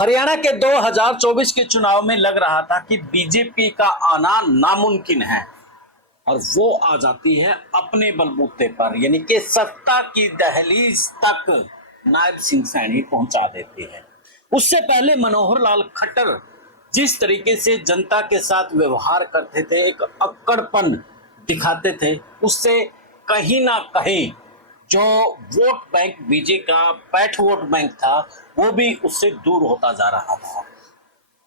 हरियाणा के 2024 के चुनाव में लग रहा था कि बीजेपी का आना नामुमकिन है और वो आ जाती है अपने बलबूते पर, यानी कि सत्ता की दहलीज तक नायब सिंह सैनी पहुंचा देती है। उससे पहले मनोहर लाल खट्टर जिस तरीके से जनता के साथ व्यवहार करते थे, एक अक्कड़पन दिखाते थे, उससे कहीं ना कहीं जो वोट बैंक बीजेपी का पैठ वोट बैंक था वो भी उससे दूर होता जा रहा था।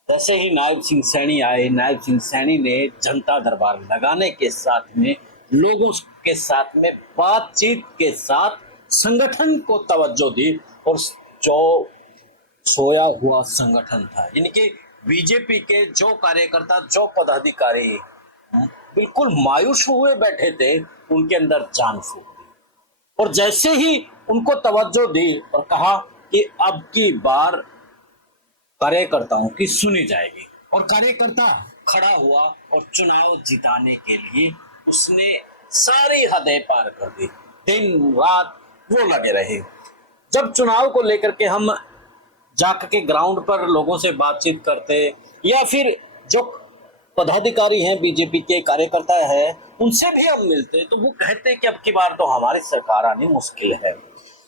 जैसे ही नायब सिंह सैनी आए, नायब सिंह सैनी ने जनता दरबार लगाने के साथ में लोगों के साथ में बातचीत के साथ संगठन को तवज्जो दी और जो सोया हुआ संगठन था, यानी कि बीजेपी के जो कार्यकर्ता, जो पदाधिकारी बिल्कुल मायूस हुए बैठे थे, उनके अंदर जान फूट दी और जैसे ही उनको तवज्जो दी और कहा कि अब की बार कार्यकर्ताओं की सुनी जाएगी, और कार्यकर्ता खड़ा हुआ और चुनाव जिताने के लिए उसने सारी हदें पार कर दी। दिन रात वो लगे रहे। जब चुनाव को लेकर के हम जाकर के ग्राउंड पर लोगों से बातचीत करते या फिर जो पदाधिकारी हैं, बीजेपी के कार्यकर्ता हैं, उनसे भी हम मिलते तो वो कहते कि अब की बार तो हमारी सरकार आनी मुश्किल है।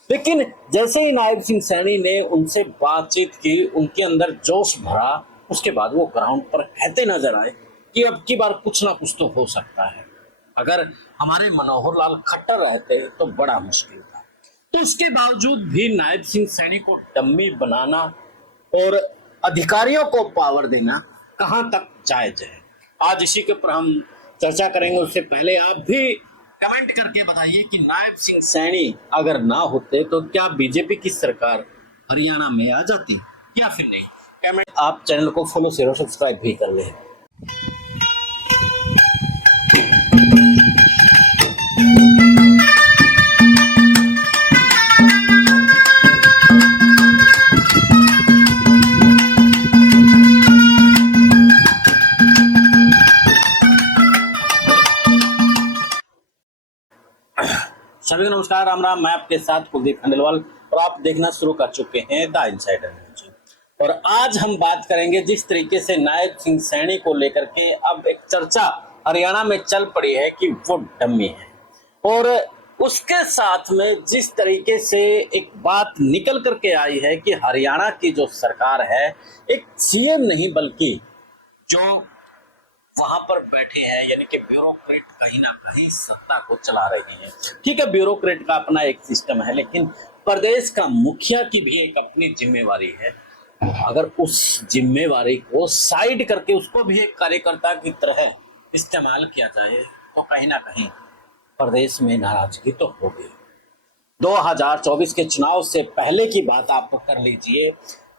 लेकिन जैसे ही नायब सिंह सैनी ने उनसे बातचीत की, उनके अंदर जोश भरा, उसके बाद वो ग्राउंड पर कहते नजर आए कि अब की बार कुछ ना कुछ तो हो सकता है। अगर हमारे मनोहर लाल खट्टर रहते तो बड़ा मुश्किल था। तो उसके बावजूद भी नायब सिंह सैनी को डम्मी बनाना और अधिकारियों को पावर देना कहां तक जायज है, आज इसी के ऊपर हम चर्चा करेंगे। उससे पहले आप भी कमेंट करके बताइए कि नायब सिंह सैनी अगर ना होते तो क्या बीजेपी की सरकार हरियाणा में आ जाती या फिर नहीं। कमेंट। आप चैनल को फॉलो, शेयर और सब्सक्राइब भी कर लें। सभी को नमस्कार, राम राम। मैं आपके साथ कुलदीप खंडेलवाल और आप देखना शुरू कर चुके हैं द इनसाइडर न्यूज। और आज हम बात करेंगे जिस तरीके से नायब सिंह सैनी को लेकर के अब एक चर्चा हरियाणा में चल पड़ी है कि वो डम्मी है, और उसके साथ में जिस तरीके से एक बात निकल करके आई है कि हरियाणा की जो सरकार है, एक सीएम नहीं बल्कि जो वहां पर बैठे हैं, यानी कि ब्यूरोक्रेट कहीं ना कहीं सत्ता को चला रहे हैं। ठीक है, ब्यूरोक्रेट का अपना एक सिस्टम है, लेकिन प्रदेश का मुखिया की भी एक अपनी जिम्मेवारी है। अगर उस जिम्मेवारी को साइड करके उसको भी एक कार्यकर्ता की तरह इस्तेमाल किया जाए तो कहीं ना कहीं प्रदेश में नाराजगी तो होगी। 2024 के चुनाव से पहले की बात आप कर लीजिए,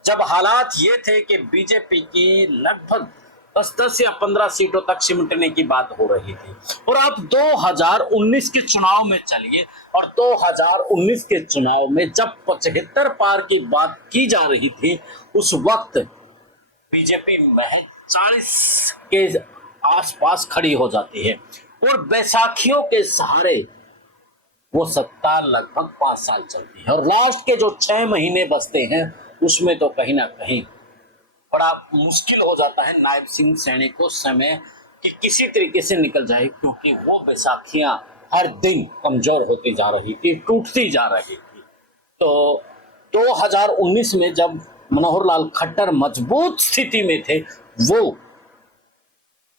जब हालात ये थे कि बीजेपी की लगभग 10 या 15 सीटों तक सिमटने की बात हो रही थी, और आप 2019 के चुनाव में चलिए, और 2019 के चुनाव में जब 75 पार की बात की जा रही थी, उस वक्त बीजेपी महज 40 के आसपास खड़ी हो जाती है, और बैसाखियों के सहारे वो सत्ता लगभग 5 साल चलती है, और लास्ट के जो 6 महीने बचते हैं उसमें तो कहीं ना कहीं बड़ा मुश्किल हो जाता है नायब सिंह सैनी को समय कि किसी तरीके से निकल जाए, क्योंकि वो बैसाखियां हर दिन कमजोर होती जा रही थी, टूटती जा रही थी। तो 2019 में जब मनोहर लाल खट्टर मजबूत स्थिति में थे, वो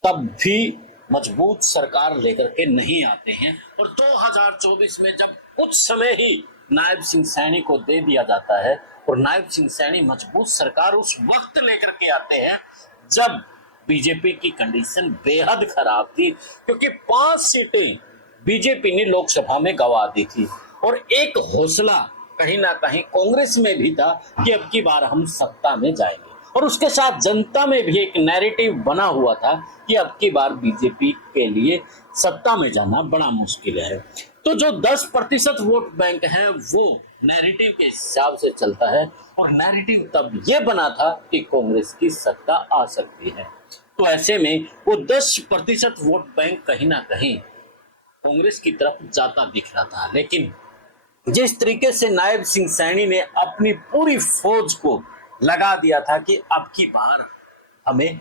तब भी मजबूत सरकार लेकर के नहीं आते हैं, और 2024 में जब कुछ समय ही नायब सिंह सैनी को दे दिया जाता है, और नायब सिंह सैनी मजबूत सरकार उस वक्त लेकर के आते हैं जब बीजेपी की कंडीशन बेहद खराब थी, क्योंकि 5 सीटें बीजेपी ने लोकसभा में गंवा दी थी, और एक हौसला कहीं ना कहीं कांग्रेस में भी था कि अब की बार हम सत्ता में जाएंगे, और उसके साथ जनता में भी एक नैरेटिव बना हुआ था कि अब की बार बीजेपी के लिए सत्ता में जाना बड़ा मुश्किल है। तो जो 10% वोट बैंक है वो नैरेटिव के हिसाब से चलता है, और नैरेटिव तब ये बना था कि कांग्रेस की सत्ता आ सकती है। तो ऐसे में वो 10% वोट बैंक कहीं ना कहीं कांग्रेस की तरफ जाता दिख रहा था। लेकिन जिस तरीके से नायब सिंह सैनी ने अपनी पूरी फौज को लगा दिया था कि अब की बार हमें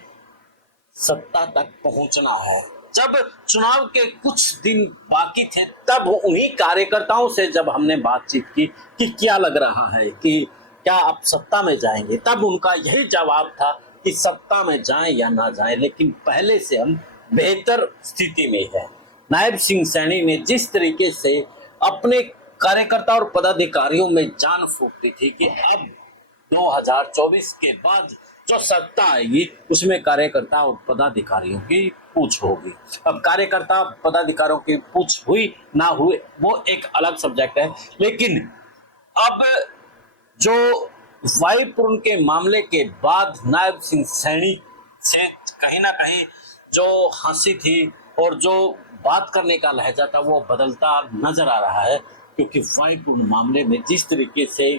सत्ता तक पहुंचना है। जब चुनाव के कुछ दिन बाकी थे तब उन्हीं कार्यकर्ताओं से जब हमने बातचीत की कि क्या लग रहा है कि क्या आप सत्ता में जाएंगे, तब उनका यही जवाब था कि सत्ता में जाएं या ना जाएं, लेकिन पहले से हम बेहतर स्थिति में हैं। नायब सिंह सैनी ने जिस तरीके से अपने कार्यकर्ता और पदाधिकारियों में जान फूंक दी थी कि अब 2024 के बाद जो सत्ता आएगी उसमें कार्यकर्ता और पदाधिकारियों की पूछ होगी। अब कार्यकर्ता पदाधिकारियों की पूछ हुई ना हुई वो एक अलग सब्जेक्ट है, लेकिन अब जो वायुपूर्ण के मामले के बाद नायब सिंह सैनी से कहीं ना कहीं जो हंसी थी और जो बात करने का लहजा था वो बदलता नजर आ रहा है, क्योंकि वायुपूर्ण मामले में जिस तरीके से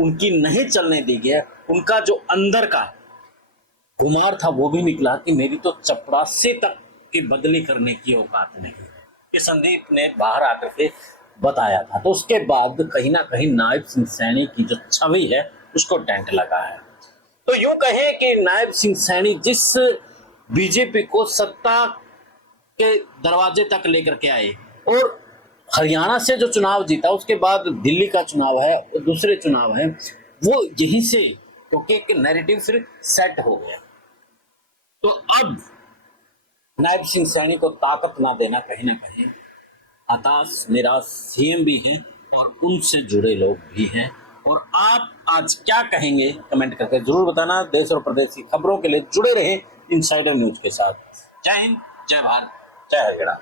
उनकी नहीं चलने दी गई, उनका जो अंदर का खुमार था वो भी निकला कि मेरी तो चपरासी तक की बदली करने की औकात नहीं है, कि संदीप ने बाहर आकर के बताया था। तो उसके बाद कहीं ना कहीं नायब सिंह सैनी की जो छवि है उसको डेंट लगा है। तो यूं कहें कि नायब सिंह सैनी जिस बीजेपी को सत्ता के दरवाजे तक लेकर के आए और हरियाणा से जो चुनाव जीता, उसके बाद दिल्ली का चुनाव है और दूसरे चुनाव है, वो यहीं से क्योंकि एक नैरेटिव फिर सेट हो गया। तो अब नायब सिंह सैनी को ताकत ना देना कहीं ना कहीं हताश निराश सीएम भी हैं और उनसे जुड़े लोग भी हैं। और आप आज क्या कहेंगे कमेंट करके जरूर बताना। देश और प्रदेश की खबरों के लिए जुड़े रहें इनसाइडर न्यूज के साथ। जय हिंद, जय भारत, जय हरियाणा।